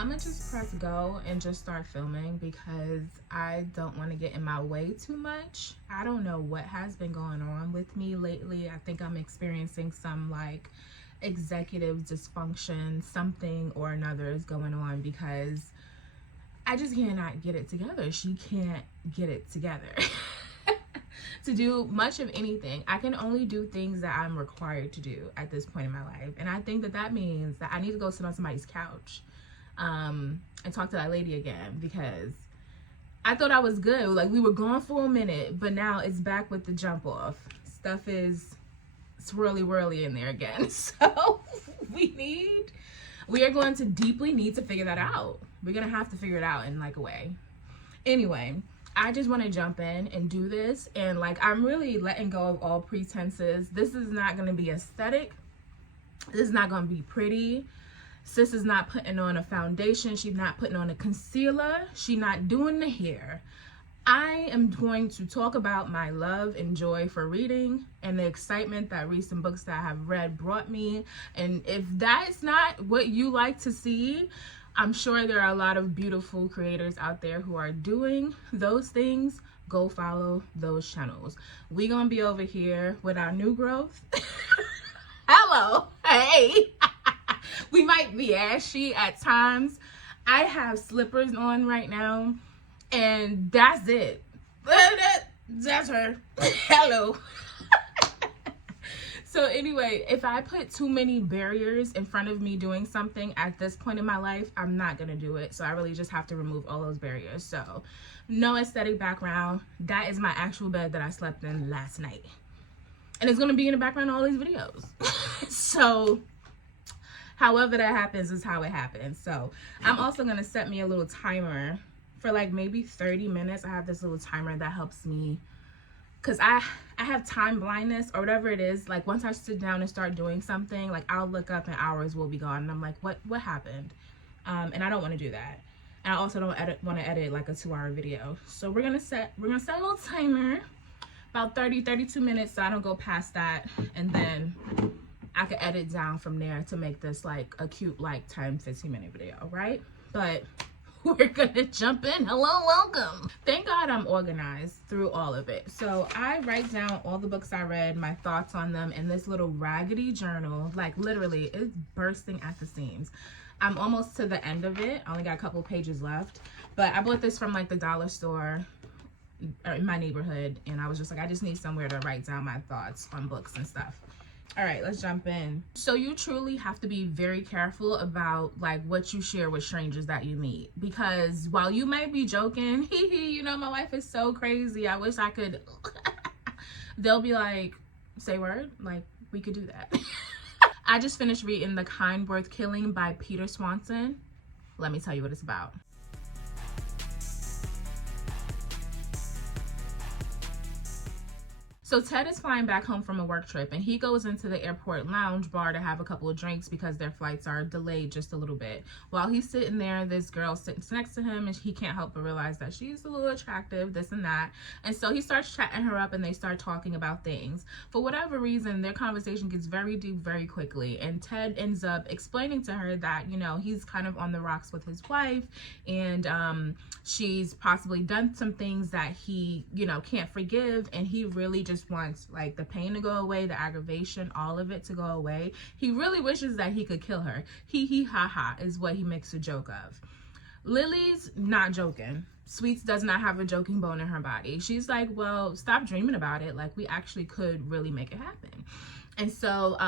I'm gonna just press go and just start filming because I don't want to get in my way too much. I don't know what has been going on with me lately. I think I'm experiencing some like executive dysfunction. Something or another is going on because I just cannot get it together. She can't get it together. To do much of anything. I can only do things that I'm required to do at this point in my life. And I think that that means that I need to go sit on somebody's couch and talk to that lady again, because I thought I was good. Like, we were gone for a minute, but now it's back with the jump off. Stuff is swirly whirly in there again. So we are going to deeply need to figure that out. We're going to have to figure it out in like a way. Anyway, I just want to jump in and do this. And like, I'm really letting go of all pretenses. This is not going to be aesthetic. This is not going to be pretty. Sis is not putting on a foundation. She's not putting on a concealer. She's not doing the hair. I am going to talk about my love and joy for reading and the excitement that recent books that I have read brought me. And if that's not what you like to see, I'm sure there are a lot of beautiful creators out there who are doing those things. Go follow those channels. We're going to be over here with our new growth. Hello. Hey. We might be ashy at times. I have slippers on right now, and that's it. That's her. Hello. So anyway, if I put too many barriers in front of me doing something at this point in my life, I'm not going to do it. So I really just have to remove all those barriers. So no aesthetic background. That is my actual bed that I slept in last night. And it's going to be in the background of all these videos. So however that happens is how it happens. So I'm also going to set me a little timer for like maybe 30 minutes. I have this little timer that helps me because I have time blindness or whatever it is. Like, once I sit down and start doing something, like, I'll look up and hours will be gone. And I'm like, what happened? And I don't want to do that. And I also don't want to edit like a 2-hour video. So we're going to set a little timer, about 32 minutes, so I don't go past that. And then I can edit down from there to make this like a cute like 10-15 minute video, right? But we're gonna jump in. Hello, welcome. Thank God I'm organized through all of it. So I write down all the books I read, my thoughts on them in this little raggedy journal. Like, literally, it's bursting at the seams. I'm almost to the end of it. I only got a couple pages left, but I bought this from like the dollar store in my neighborhood, and I was just like, I just need somewhere to write down my thoughts on books and stuff. All right, let's jump in. So you truly have to be very careful about like what you share with strangers that you meet, because while you might be joking, you know, my life is so crazy, I wish I could, they'll be like, say word, like we could do that. I just finished reading The Kind Worth Killing by Peter Swanson. Let me tell you what it's about. So Ted is flying back home from a work trip, and he goes into the airport lounge bar to have a couple of drinks because their flights are delayed just a little bit. While he's sitting there, this girl sits next to him, and he can't help but realize that she's a little attractive, this and that. And so he starts chatting her up, and they start talking about things. For whatever reason, their conversation gets very deep very quickly, and Ted ends up explaining to her that, you know, he's kind of on the rocks with his wife, and she's possibly done some things that he, you know, can't forgive, and he really just wants like the pain to go away, the aggravation, all of it to go away. He really wishes that he could kill her. He ha ha is what he makes a joke of. Lily's not joking. Sweets does not have a joking bone in her body. She's like, well, stop dreaming about it. Like, we actually could really make it happen. And so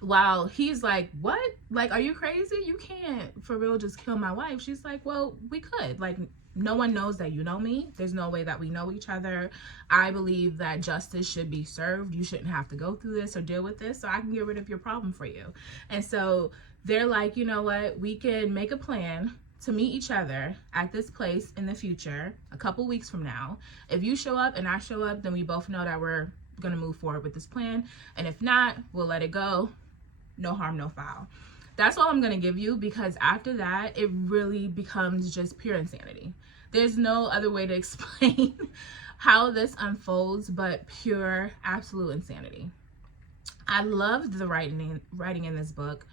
while he's like, what? Like, are you crazy? You can't for real just kill my wife. She's like, well, we could. Like, no one knows that you know me. There's no way that we know each other. I believe that justice should be served. You shouldn't have to go through this or deal with this, so I can get rid of your problem for you. And so they're like, you know what? We can make a plan to meet each other at this place in the future, a couple weeks from now. If you show up and I show up, then we both know that we're going to move forward with this plan. And if not, we'll let it go. No harm, no foul. That's all I'm going to give you, because after that, it really becomes just pure insanity. There's no other way to explain how this unfolds but pure, absolute insanity. I loved the writing in this book.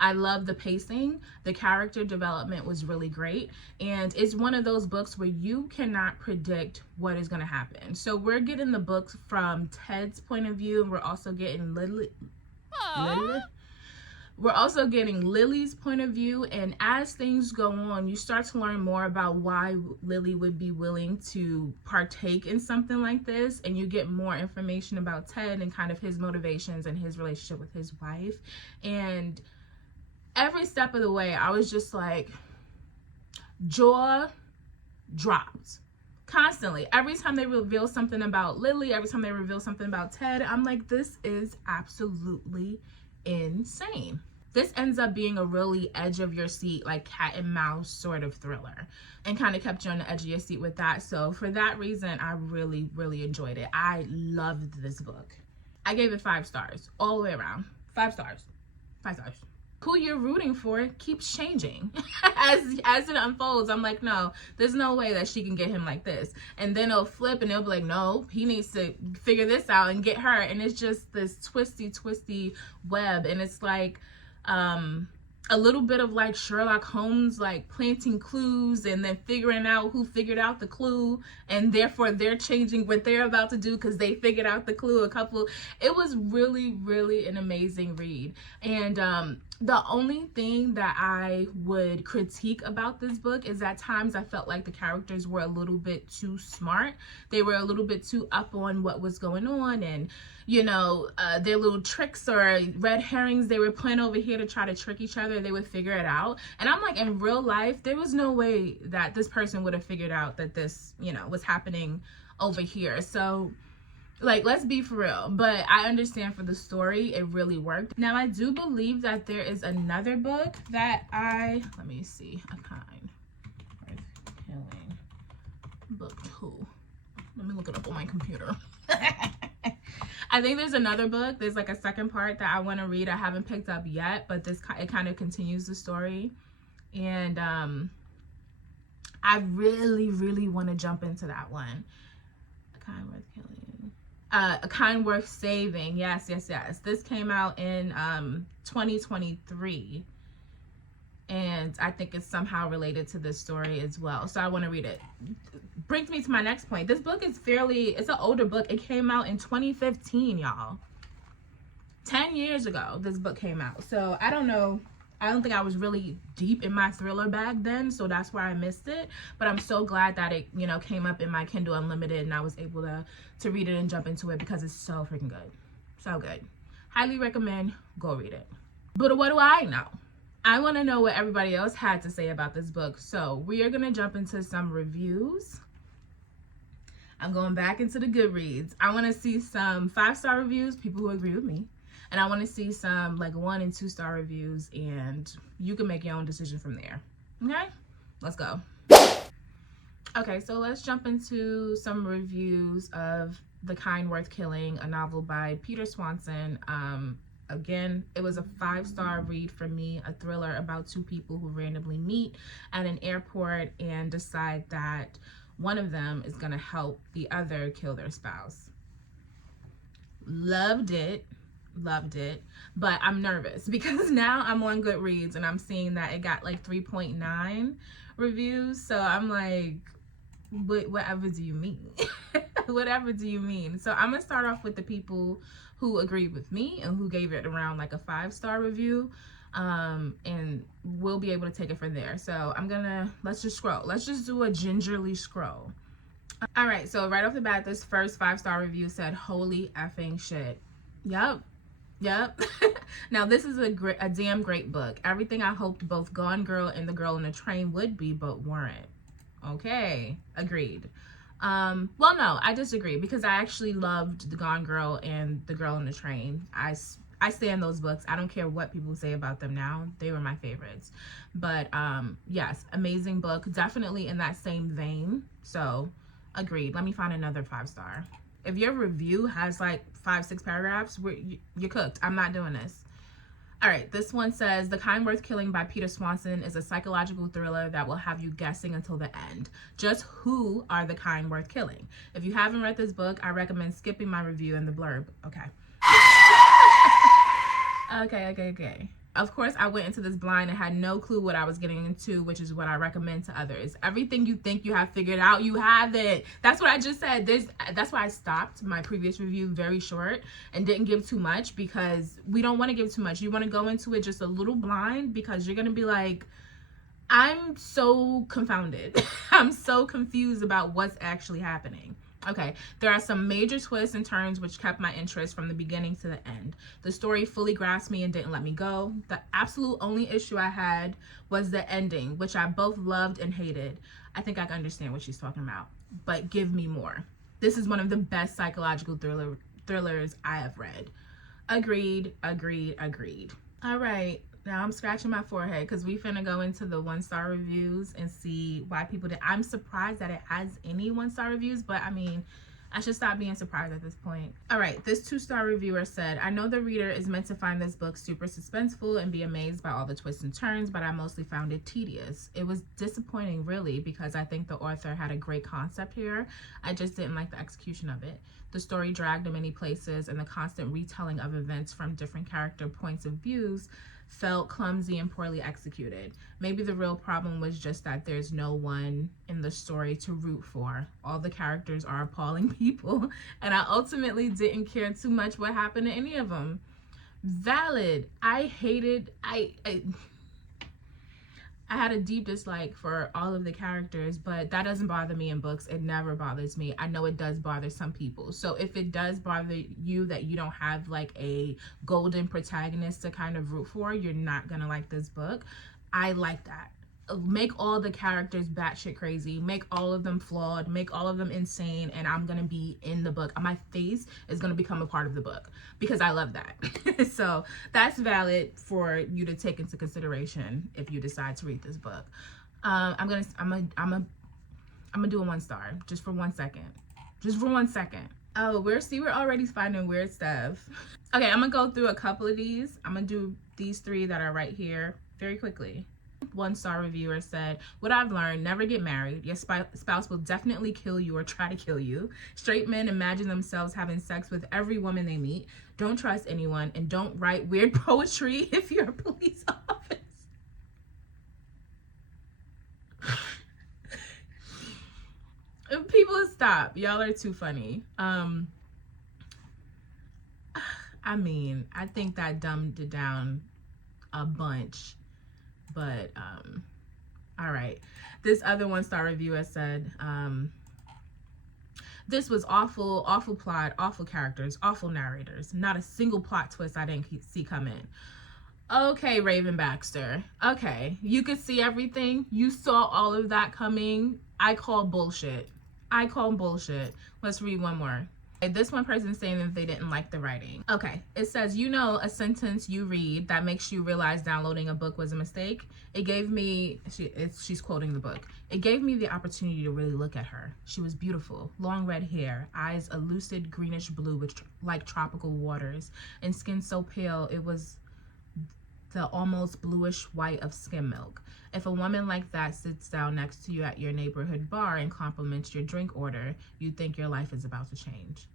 I love the pacing. The character development was really great. And it's one of those books where you cannot predict what is going to happen. So we're getting the books from Ted's point of view. And we're also getting Lily's point of view. And as things go on, you start to learn more about why Lily would be willing to partake in something like this. And you get more information about Ted and kind of his motivations and his relationship with his wife. And every step of the way, I was just like, jaw dropped. Constantly. Every time they reveal something about Lily, every time they reveal something about Ted, I'm like, this is absolutely insane. This ends up being a really edge of your seat, like cat and mouse sort of thriller, and kind of kept you on the edge of your seat with that. So for that reason, I really, really enjoyed it. I loved this book. I gave it 5 stars all the way around. 5 stars. 5 stars. Who you're rooting for keeps changing as it unfolds. I'm like, no, there's no way that she can get him like this. And then it'll flip and it'll be like, no, he needs to figure this out and get her. And it's just this twisty web. And it's like a little bit of like Sherlock Holmes, like planting clues and then figuring out who figured out the clue, and therefore they're changing what they're about to do because they figured out the clue. It was really, really an amazing read. And the only thing that I would critique about this book is at times I felt like the characters were a little bit too smart. They were a little bit too up on what was going on, and you know, their little tricks or red herrings they were playing over here to try to trick each other, they would figure it out. And I'm like, in real life, there was no way that this person would have figured out that this, you know, was happening over here. So, like, let's be for real. But I understand for the story, it really worked. Now, I do believe that there is another book that let me see, A Kind Worth Killing, book 2. Let me look it up on my computer. I think there's another book. There's like a second part that I want to read. I haven't picked up yet, but it kind of continues the story. And I really, really want to jump into that one. A Kind Worth Killing. A Kind Worth Saving. Yes. This came out in 2023. And I think it's somehow related to this story as well. So I want to read it. Brings me to my next point. This book is it's an older book. It came out in 2015, y'all. 10 years ago, this book came out. So I don't know. I don't think I was really deep in my thriller bag then. So that's why I missed it. But I'm so glad that it, you know, came up in my Kindle Unlimited and I was able to read it and jump into it because it's so freaking good. So good. Highly recommend. Go read it. But what do I know? I want to know what everybody else had to say about this book. So we are going to jump into some reviews. I'm going back into the Goodreads. I want to see some 5-star reviews, people who agree with me. And I want to see some like 1- and 2-star reviews, and you can make your own decision from there. Okay, let's go. Okay, so let's jump into some reviews of The Kind Worth Killing, a novel by Peter Swanson. Again, it was a 5-star read for me, a thriller about 2 people who randomly meet at an airport and decide that one of them is going to help the other kill their spouse. Loved it, but I'm nervous because now I'm on Goodreads and I'm seeing that it got like 3.9 reviews. So I'm like, whatever do you mean? Whatever do you mean? So I'm going to start off with the people who agreed with me and who gave it around like a 5-star review, and we'll be able to take it from there. So let's just scroll. Let's just do a gingerly scroll. All right, so right off the bat, this first 5-star review said, holy effing shit. Yep. Now this is a damn great book. Everything I hoped both Gone Girl and The Girl in the Train would be, but weren't. Okay, agreed. Well, no, I disagree because I actually loved The Gone Girl and The Girl in the Train. I stand those books. I don't care what people say about them now. They were my favorites. But yes, amazing book. Definitely in that same vein. So, agreed. Let me find another 5-star. If your review has like 5-6 paragraphs, you're cooked. I'm not doing this. All right, this one says, The Kind Worth Killing by Peter Swanson is a psychological thriller that will have you guessing until the end. Just who are the kind worth killing? If you haven't read this book, I recommend skipping my review and the blurb. Okay. Okay. Of course, I went into this blind and had no clue what I was getting into, which is what I recommend to others. Everything you think you have figured out, you haven't. That's what I just said. That's why I stopped my previous review very short and didn't give too much, because we don't want to give too much. You want to go into it just a little blind, because you're going to be like, I'm so confounded. I'm so confused about what's actually happening. Okay, there are some major twists and turns which kept my interest from the beginning to the end. The story fully grasped me and didn't let me go. The absolute only issue I had was the ending, which I both loved and hated. I think I can understand what she's talking about, but give me more. This is one of the best psychological thrillers I have read. Agreed, agreed, agreed. All right. Now I'm scratching my forehead because we finna go into the 1-star reviews and see why people did. I'm surprised that it has any 1-star reviews, but I mean, I should stop being surprised at this point. All right, this 2-star reviewer said, I know the reader is meant to find this book super suspenseful and be amazed by all the twists and turns, but I mostly found it tedious. It was disappointing, really, because I think the author had a great concept here. I just didn't like the execution of it. The story dragged in many places, and the constant retelling of events from different character points of views felt clumsy and poorly executed. Maybe the real problem was just that there's no one in the story to root for. All the characters are appalling people, and I ultimately didn't care too much what happened to any of them. Valid. I had a deep dislike for all of the characters, but that doesn't bother me in books. It never bothers me. I know it does bother some people. So if it does bother you that you don't have like a golden protagonist to kind of root for, you're not gonna like this book. I like that. Make all the characters batshit crazy, make all of them flawed, make all of them insane, and I'm gonna be in the book. My face is gonna become a part of the book because I love that. So that's valid for you to take into consideration if you decide to read this book. I'm gonna do a 1-star just for 1 second. Just for 1 second. Oh, we're already finding weird stuff. Okay, I'm gonna go through a couple of these. I'm gonna do these 3 that are right here very quickly. 1-star reviewer said, what I've learned, never get married. Your spouse will definitely kill you or try to kill you. Straight men imagine themselves having sex with every woman they meet. Don't trust anyone, and don't write weird poetry if you're a police officer. People, stop. Y'all are too funny. I mean, I think that dumbed it down a bunch. But all right, this other 1-star reviewer said, this was awful plot, awful characters, awful narrators, not a single plot twist I didn't see coming. Okay, Raven Baxter, okay, you could see everything, you saw all of that coming. I call bullshit. Let's read one more. This one person saying that they didn't like the writing. Okay, it says, you know, a sentence you read that makes you realize downloading a book was a mistake. It gave me, she's quoting the book, it gave me the opportunity to really look at her. She was beautiful, long red hair, eyes a lucid greenish blue with like tropical waters, and skin so pale it was the almost bluish white of skim milk. If a woman like that sits down next to you at your neighborhood bar and compliments your drink order, you'd think your life is about to change.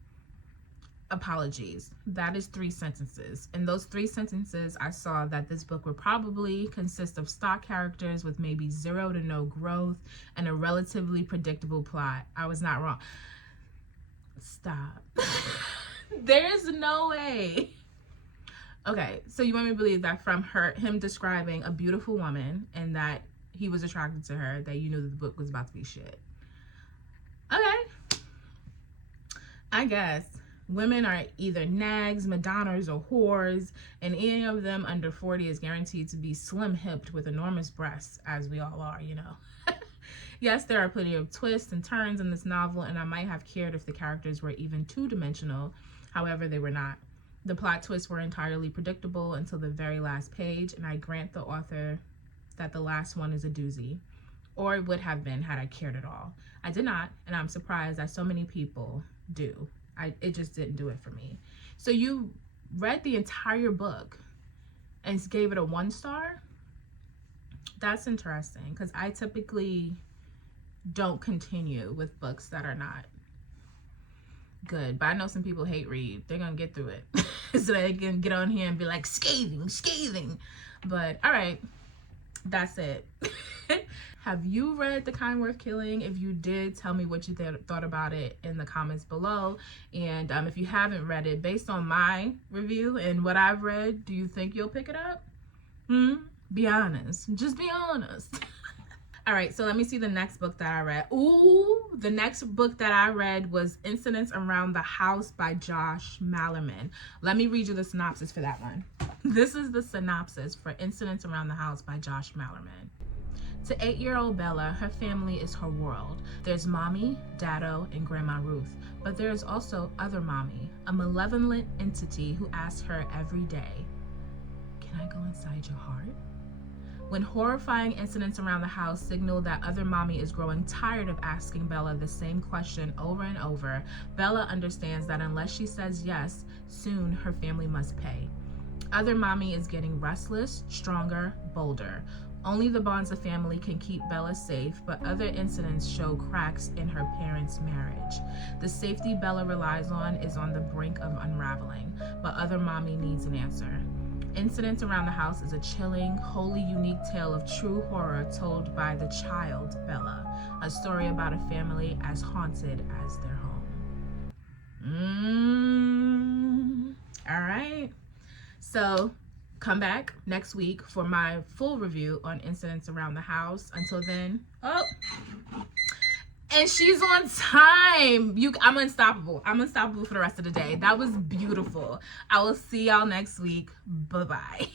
Apologies. That is 3 sentences. In those 3 sentences, I saw that this book would probably consist of stock characters with maybe 0 to no growth and a relatively predictable plot. I was not wrong. Stop. There's no way. Okay, so you want me to believe that from him describing a beautiful woman and that he was attracted to her, that you knew that the book was about to be shit. Okay. I guess. Women are either nags, madonnas, or whores, and any of them under 40 is guaranteed to be slim-hipped with enormous breasts, as we all are, you know. Yes, there are plenty of twists and turns in this novel, and I might have cared if the characters were even two-dimensional. However, they were not. The plot twists were entirely predictable until the very last page, and I grant the author that the last one is a doozy, or it would have been had I cared at all. I did not, and I'm surprised that so many people do. It just didn't do it for me. So you read the entire book and gave it a 1-star? That's interesting, because I typically don't continue with books that are not Good. But I know some people hate read. They're gonna get through it. So they can get on here and be like, scathing, scathing. But all right, that's it. Have you read The Kind Worth Killing? If you did, tell me what you thought about it in the comments below. And if you haven't read it, based on my review and what I've read, do you think you'll pick it up? Be honest. Just be honest. All right, so let me see the next book that I read. Ooh, the next book that I read was Incidents Around the House by Josh Malerman. Let me read you the synopsis for that one. This is the synopsis for Incidents Around the House by Josh Malerman. To 8-year-old Bella, her family is her world. There's Mommy, Daddo, and Grandma Ruth. But there is also Other Mommy, a malevolent entity who asks her every day, "Can I go inside your heart?" When horrifying incidents around the house signal that Other Mommy is growing tired of asking Bella the same question over and over, Bella understands that unless she says yes, soon her family must pay. Other Mommy is getting restless, stronger, bolder. Only the bonds of family can keep Bella safe, but other incidents show cracks in her parents' marriage. The safety Bella relies on is on the brink of unraveling, but Other Mommy needs an answer. Incidents Around the House is a chilling, wholly unique tale of true horror told by the child Bella, a story about a family as haunted as their home. All right. So come back next week for my full review on Incidents Around the House. Until then, and she's on time. I'm unstoppable. I'm unstoppable for the rest of the day. That was beautiful. I will see y'all next week. Bye-bye.